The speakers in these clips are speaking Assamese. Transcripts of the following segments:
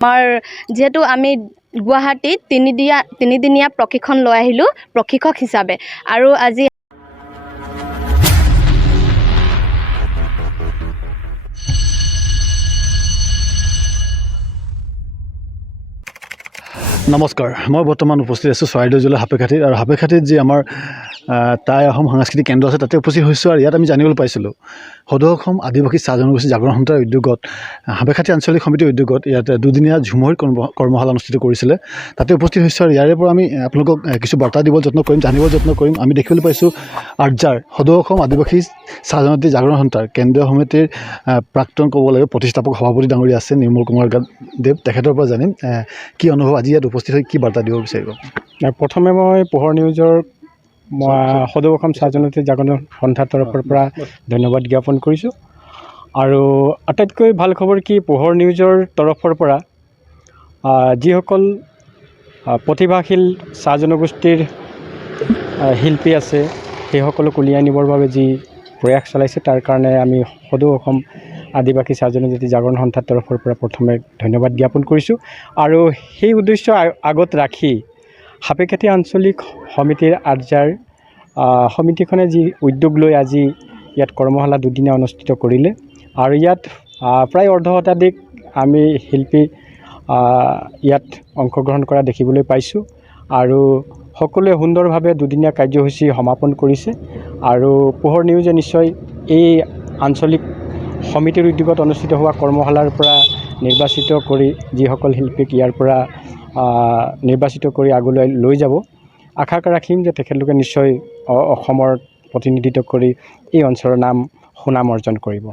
আমাৰ যেহেতু আমি গুৱাহাটীত তিনিদিনীয়া প্ৰশিক্ষণ লৈ আহিলোঁ প্ৰশিক্ষক হিচাপে আৰু আজি নমস্কাৰ মই বৰ্তমান উপস্থিত আছোঁ চৰাইদেউ জিলাৰ সাপেখাতিত আৰু সাপেখাতিত যি আমাৰ টাই আহোম সাংস্কৃতিক কেন্দ্ৰ আছে তাতে উপস্থিত হৈছোঁ আৰু ইয়াত আমি জানিবলৈ পাইছিলোঁ সদৌ অসম আদিবাসী চাহ জনগোষ্ঠী জাগৰণ সন্থাৰ উদ্যোগত সাপেখাতি আঞ্চলিক সমিতিৰ উদ্যোগত ইয়াত দুদিনীয়া ঝুমুৰ কৰ্মশালা অনুষ্ঠিত কৰিছিলে তাতে উপস্থিত হৈছোঁ আৰু ইয়াৰে পৰা আমি আপোনালোকক কিছু বাৰ্তা দিবলৈ যত্ন কৰিম জানিবলৈ যত্ন কৰিম আমি দেখিবলৈ পাইছোঁ আৰ্জাৰ সদৌ অসম আদিবাসী চাহ জনগোষ্ঠী জাগৰণ সন্থাৰ কেন্দ্ৰীয় সমিতিৰ প্ৰাক্তন ক'ব লাগে প্ৰতিষ্ঠাপক সভাপতি ডাঙৰীয়া আছে নিৰ্মল কুমাৰ দেৱ তেখেতৰ পৰা জানিম কি অনুভৱ আজি ইয়াত উপস্থিত হৈ কি বাৰ্তা দিব বিচাৰিব। প্ৰথমে মই পোহৰ নিউজৰ সদৌ অসম চাহ জনগোষ্ঠী জাগৰণ সন্থাৰ তৰফৰ পৰা ধন্যবাদ জ্ঞাপন কৰিছোঁ আৰু আটাইতকৈ ভাল খবৰ কি পোহৰ নিউজৰ তৰফৰ পৰা যিসকল প্ৰতিভাশীল চাহ জনগোষ্ঠীৰ শিল্পী আছে সেইসকলক উলিয়াই নিবৰ বাবে যি প্ৰয়াস চলাইছে তাৰ কাৰণে আমি সদৌ অসম আদিবাসী চাহ জনজাতি জাগৰণ সন্থাৰ তৰফৰ পৰা প্ৰথমে ধন্যবাদ জ্ঞাপন কৰিছোঁ আৰু সেই উদ্দেশ্য আগত ৰাখি সাপেখাতি আঞ্চলিক সমিতিৰ আৰ্জাৰ সমিতিখনে যি উদ্যোগ লৈ আজি ইয়াত কৰ্মশালা দুদিনীয়া অনুষ্ঠিত কৰিলে আৰু ইয়াত প্ৰায় অৰ্ধ শতাধিক আমি শিল্পী ইয়াত অংশগ্ৰহণ কৰা দেখিবলৈ পাইছোঁ আৰু সকলোৱে সুন্দৰভাৱে দুদিনীয়া কাৰ্যসূচী সমাপন কৰিছে আৰু পোহৰ নিউজে নিশ্চয় এই আঞ্চলিক সমিতিৰ উদ্যোগত অনুষ্ঠিত হোৱা কৰ্মশালাৰ পৰা নিৰ্বাচিত কৰি যিসকল শিল্পীক ইয়াৰ পৰা নিৰ্বাচিত কৰি আগলৈ লৈ যাব আশা ৰাখিম যে তেখেতলোকে নিশ্চয় অসমৰ প্ৰতিনিধিত্ব কৰি এই অঞ্চলৰ সুনাম অৰ্জন কৰিব।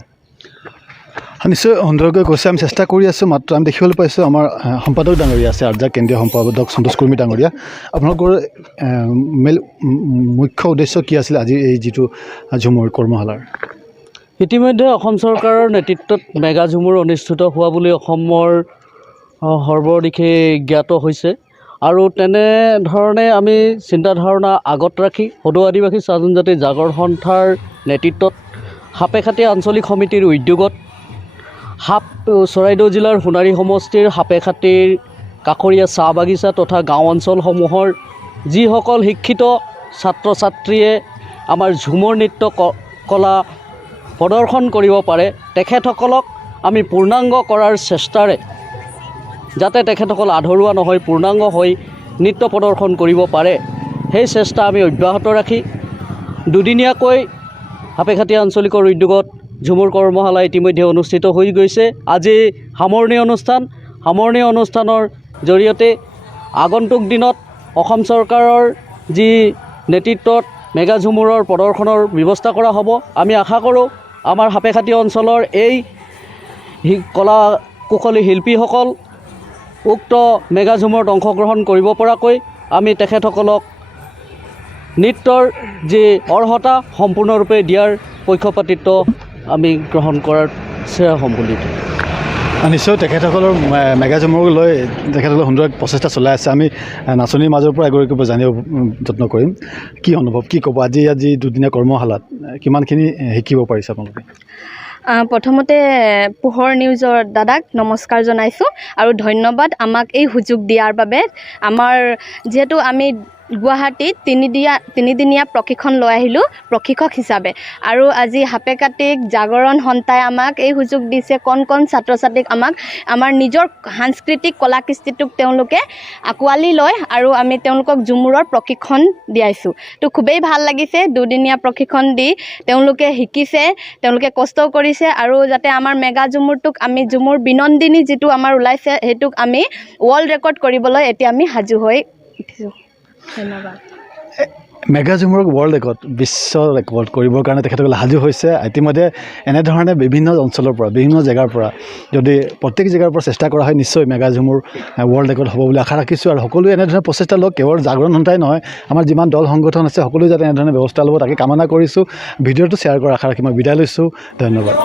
নিশ্চয় সুন্দৰকৈ কৈছে আমি চেষ্টা কৰি আছোঁ মাত্ৰ আমি দেখিবলৈ পাইছোঁ আমাৰ সম্পাদক ডাঙৰীয়া আছে আৰ্জাৰ কেন্দ্ৰীয় সম্পাদক সন্তোষ কুৰ্মী ডাঙৰীয়া আপোনালোকৰ মুখ্য উদ্দেশ্য কি আছিলে আজি এই যিটো ঝুমুৰ কৰ্মশালাৰ? ইতিমধ্যে অসম চৰকাৰৰ নেতৃত্বত মেগা ঝুমুৰ অনুষ্ঠিত হোৱা বুলি অসমৰ সৰ্বদিশে জ্ঞাত হৈছে আৰু তেনেধৰণে আমি চিন্তাধাৰণা আগত ৰাখি সদৌ আদিবাসী চাহ জনজাতি জাগৰণ সন্থাৰ নেতৃত্বত সাপেখাতি আঞ্চলিক সমিতিৰ উদ্যোগত চৰাইদেউ জিলাৰ সোণাৰী সমষ্টিৰ সাপেখাতিৰ কাষৰীয়া চাহ বাগিচা তথা গাঁও অঞ্চলসমূহৰ যিসকল শিক্ষিত ছাত্ৰ ছাত্ৰীয়ে আমাৰ ঝুমুৰ নৃত্য কলা প্ৰদৰ্শন কৰিব পাৰে তেখেতসকলক আমি পূৰ্ণাংগ কৰাৰ চেষ্টাৰে যাতে তেখেতসকল আধৰুৱা নহয় পূৰ্ণাংগ হৈ নৃত্য প্ৰদৰ্শন কৰিব পাৰে সেই চেষ্টা আমি অব্যাহত ৰাখি দুদিনীয়াকৈ সাপেখাতি আঞ্চলিকৰ উদ্যোগত ঝুমুৰ কৰ্মশালা ইতিমধ্যে অনুষ্ঠিত হৈ গৈছে। আজি সামৰণি অনুষ্ঠানৰ জৰিয়তে আগন্তুক দিনত অসম চৰকাৰৰ যি নেতৃত্বত মেগা ঝুমুৰৰ প্ৰদৰ্শনৰ ব্যৱস্থা কৰা হ'ব। আমি আশা কৰোঁ আমাৰ সাপেখাতি অঞ্চলৰ এই কলা কুশলী শিল্পীসকল উক্ত মেগা ঝুমুৰত অংশগ্ৰহণ কৰিব পৰাকৈ আমি তেখেতসকলক নৃত্যৰ যি অৰ্হতা সম্পূৰ্ণৰূপে দিয়াৰ পক্ষপাতিত্ব আমি গ্ৰহণ কৰাৰ চেষ্টা হ'ম বুলি নিশ্চয় তেখেতসকলৰ মেগা ঝুমুৰক লৈ তেখেতসকলে সুন্দৰ প্ৰচেষ্টা চলাই আছে আমি নাচনীৰ মাজৰ পৰা এগৰাকীৰ পৰা জানিব যত্ন কৰিম কি অনুভৱ কি ক'ব আজি দুদিনীয়া কৰ্মশালাত কিমানখিনি শিকিব পাৰিছে আপোনালোকে? প্ৰথমতে পোহৰ নিউজৰ দাদাক নমস্কাৰ জনাইছোঁ আৰু ধন্যবাদ আমাক এই সুযোগ দিয়াৰ বাবে। আমাৰ যিহেতু আমি গুৱাহাটীত তিনিদিনীয়া প্ৰশিক্ষণ লৈ আহিলোঁ প্ৰশিক্ষক হিচাপে আৰু আজি সাপেখাতিক জাগৰণ সন্থাই আমাক এই সুযোগ দিছে কণ ছাত্ৰ ছাত্ৰীক আমাৰ নিজৰ সাংস্কৃতিক কলা কৃষ্টিটোক তেওঁলোকে আঁকোৱালি লয় আৰু আমি তেওঁলোকক ঝুমুৰৰ প্ৰশিক্ষণ দিয়াইছোঁ। তো খুবেই ভাল লাগিছে দুদিনীয়া প্ৰশিক্ষণ দি তেওঁলোকে শিকিছে তেওঁলোকে কষ্ট কৰিছে আৰু যাতে আমাৰ মেগা ঝুমুৰটোক আমি ঝুমুৰ বিনন্দিনী যিটো আমাৰ ওলাইছে সেইটোক আমি ৱৰ্ল্ড ৰেকৰ্ড কৰিবলৈ এতিয়া আমি সাজু হৈ উঠিছোঁ। ধন্যবাদ। মেগা ঝুমুৰক ৱৰ্ল্ড ৰেকৰ্ড বিশ্ব ৰেকৰ্ড কৰিবৰ কাৰণে তেখেতসকলে সাজু হৈছে। ইতিমধ্যে এনেধৰণে বিভিন্ন অঞ্চলৰ পৰা বিভিন্ন জেগাৰ পৰা যদি প্ৰত্যেক জেগাৰ পৰা চেষ্টা কৰা হয় নিশ্চয় মেগা ঝুমুৰ ৱৰ্ল্ড ৰেকৰ্ড হ'ব বুলি আশা ৰাখিছোঁ আৰু সকলোৱে এনেধৰণে প্ৰচেষ্টা লওক কেৱল জাগৰণ সন্থাই নহয় আমাৰ যিমান দল সংগঠন আছে সকলোৱে যাতে এনেধৰণে ব্যৱস্থা ল'ব তাকে কামনা কৰিছোঁ। ভিডিঅ'টো শ্বেয়াৰ কৰাৰ আশা ৰাখি মই বিদায় লৈছোঁ। ধন্যবাদ।